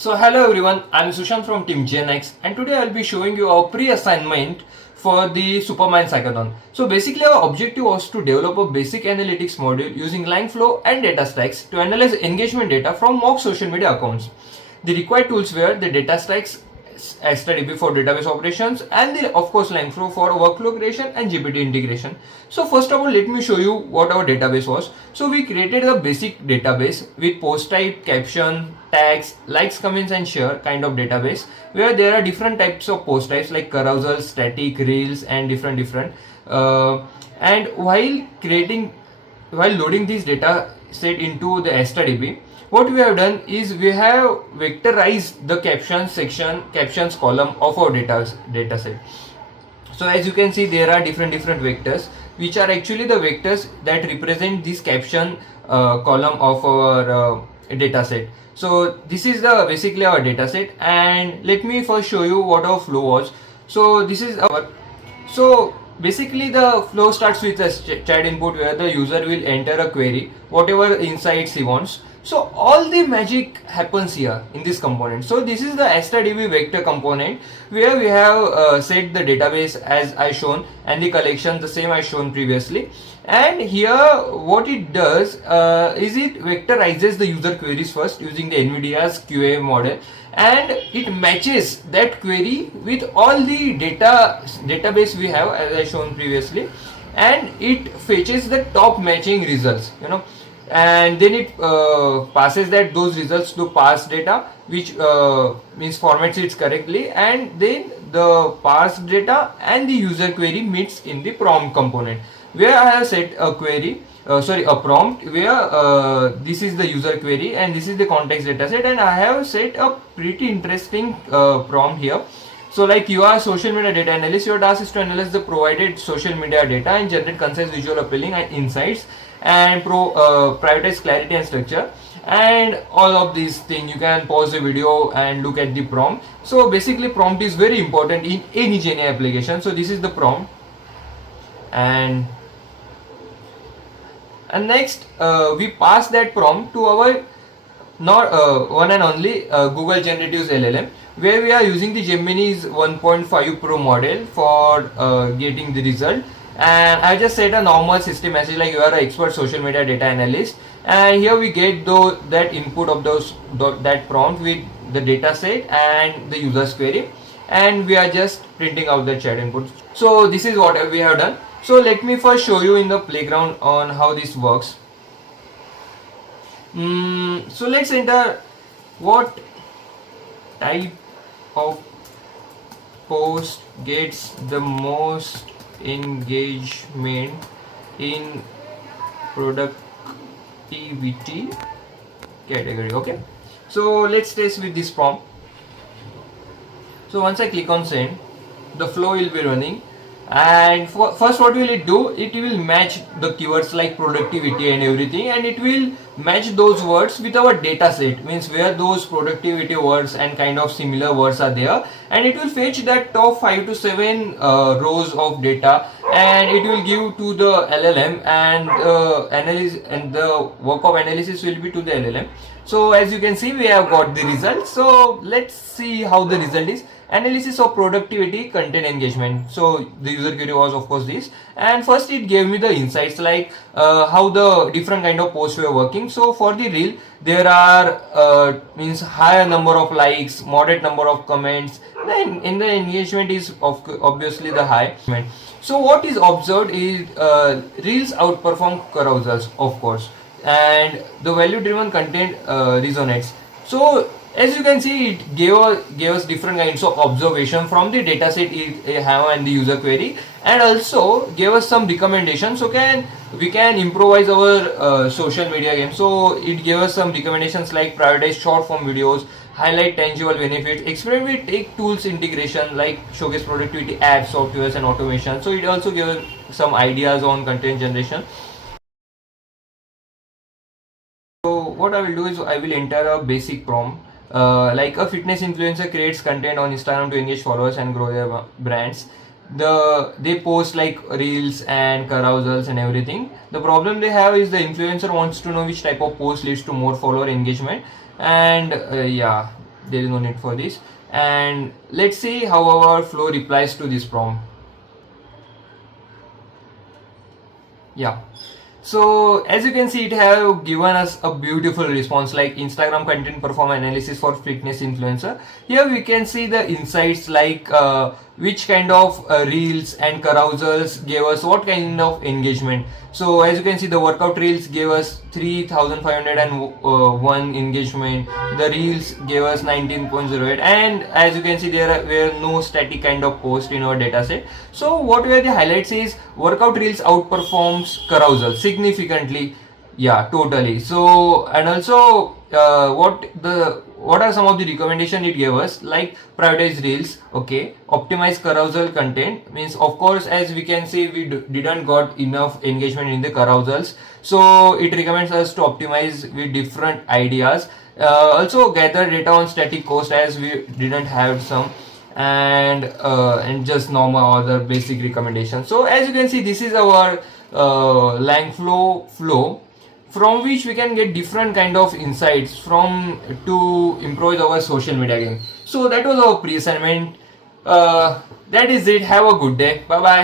So hello everyone, I'm Sushant from team GenX and today I'll be showing you our pre-assignment for the Superminds Hackathon. So basically our objective was to develop a basic analytics module using Langflow and DataStax to analyze engagement data from mock social media accounts. The required tools were the DataStax STDB for database operations and of course Langflow for workflow creation and GPT integration. So first of all, let me show you what our database was. So we created a basic database with post type, caption, tags, likes, comments and share kind of database where there are different types of post types like carousel, static, reels and different. And while loading this data set into the STDB, what we have done is we have vectorized the captions column of our data set. So as you can see, there are different vectors which are actually the vectors that represent this caption column of our data set. So this is basically our data set, and let me first show you what our flow was. So this is so basically the flow starts with a chat input where the user will enter a query, whatever insights he wants. So all the magic happens here in this component. So this is the STDB vector component where we have set the database as I shown and the collection the same I shown previously. And here what it does is it vectorizes the user queries first using the NVIDIA's QA model, and it matches that query with all the database we have as I shown previously, and it fetches the top matching results, and then it passes those results to parse data, which means formats it correctly, and then the parsed data and the user query meets in the prompt component where I have set a prompt where this is the user query and this is the context dataset, and I have set a pretty interesting prompt here. So like you are a social media data analyst, your task is to analyze the provided social media data and generate concise, visual appealing and insights and prioritize clarity and structure and all of these things. You can pause the video and look at the prompt. So basically prompt is very important in any GenAI application. So this is the prompt, and next we pass that prompt to our one and only Google Generatives LLM, where we are using the Gemini's 1.5 Pro model for getting the result. And I just set a normal system message like you are an expert social media data analyst, and here we get that input of that prompt with the data set and the user's query, and we are just printing out the chat input. So this is what we have done. So let me first show you in the playground on how this works. So let's enter what type of post gets the most engagement in productivity category. Okay, so let's test with this prompt. So once I click on send, the flow will be running, and first what will it do? It will match the keywords like productivity and everything, and it will match those words with our data set, means where those productivity words and kind of similar words are there, and it will fetch that top 5 to 7 rows of data, and it will give to the LLM, and the work of analysis will be to the LLM. So as you can see, we have got the result. So let's see how the result is. Analysis of productivity content engagement. So the user query was of course this, and first it gave me the insights like how the different kind of posts were working. So for the reel, there are means higher number of likes, moderate number of comments, then in the engagement is obviously the high. So what is observed is reels outperform carousels of course, and the value driven content resonates. So as you can see, it gave us different kinds of observation from the dataset it have and the user query, and also gave us some recommendations. So we can improvise our social media game. So it gave us some recommendations like prioritize short form videos, highlight tangible benefits, experiment with tech tools integration like showcase productivity apps, softwares and automation. So it also gave us some ideas on content generation. So what I will do is I will enter a basic prompt. Like a fitness influencer creates content on Instagram to engage followers and grow their brands. They post like reels and carousels and everything. The problem they have is the influencer wants to know which type of post leads to more follower engagement, and yeah, there is no need for this. And let's see how our flow replies to this prompt. Yeah, so as you can see, it have given us a beautiful response like Instagram content performance analysis for fitness influencer. Here we can see the insights like which kind of reels and carousels gave us what kind of engagement. So as you can see, the workout reels gave us 3,501 engagement, the reels gave us 19.08, and as you can see, there were no static kind of post in our dataset. So what were the highlights is workout reels outperforms carousel significantly. Yeah, totally. So and also what are some of the recommendation it gave us, like prioritize reels, okay, optimize carousel content, means of course as we can see we didn't got enough engagement in the carousels, so it recommends us to optimize with different ideas. Also gather data on static post as we didn't have some, and just normal other basic recommendations. So as you can see, this is our Langflow flow, from which we can get different kind of insights from to improve our social media game. So that was our pre-assignment. That is it. Have a good day. Bye bye.